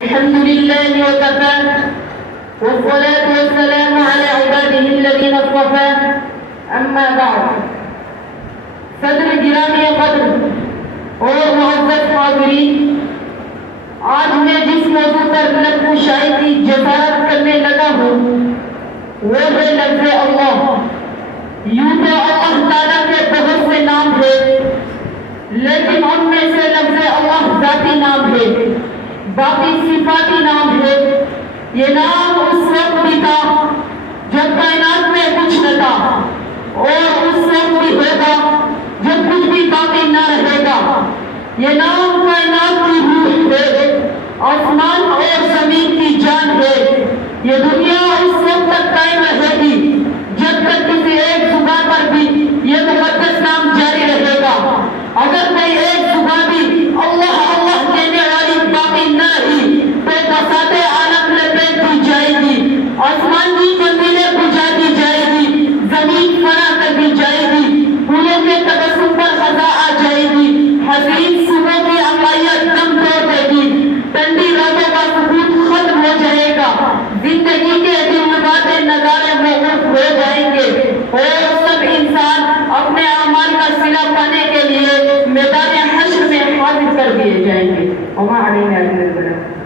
الحمد لله وكفى والصلاة والسلام على عباده الذين اصطفى اما بعد صدر گرامی قدر اور معزز حاضرین، آج میں جس موضوع پر بلند گوشائی کی جسارت کرنے لگا ہوں وہ ہے لفظ اللہ۔ یوں تو اللہ تعالیٰ کے بہت سے نام ہیں، لیکن ان میں سے لفظ اللہ ذاتی نام ہے، باقی صفاتی نام ہے۔ یہ نام اس وقت بھی تھا جب کائنات میں کچھ نہ تھا، اور اس وقت بھی ہوگا جب کچھ بھی باقی نہ رہے گا۔ یہ نام کائنات کی روح ہے، آسمان اور زمین کی جان ہے۔ یہ دنیا اس وقت تک قائم رہے گی جب تک کسی ایک زبان پر بھی یہ مقدس نام جاری رہے گا۔ اگر کوئی ایک زبان بھی اللہ اللہ کہنے والی باقی نہ رہی تو بساط عالم لپیٹ دی جائے گی، آسمان کی منزلیں بجھا دی جائے گی، زمین فنا کر دی جائے گی، پھولوں کے تبسم پر خزاں آ جائے گی، حسین صبح کی عقائد دم توڑ دے گی، ٹھنڈی راتوں کا سکوت ختم ہو جائے گا، زندگی کے دلنبات نظارے موقوف ہو جائیں گے، اور سب انسان اپنے اعمال کا صلہ پانے کے لیے میدان حشر میں حاضر کر دیے جائیں گے۔ وما علینا الا البلاغ۔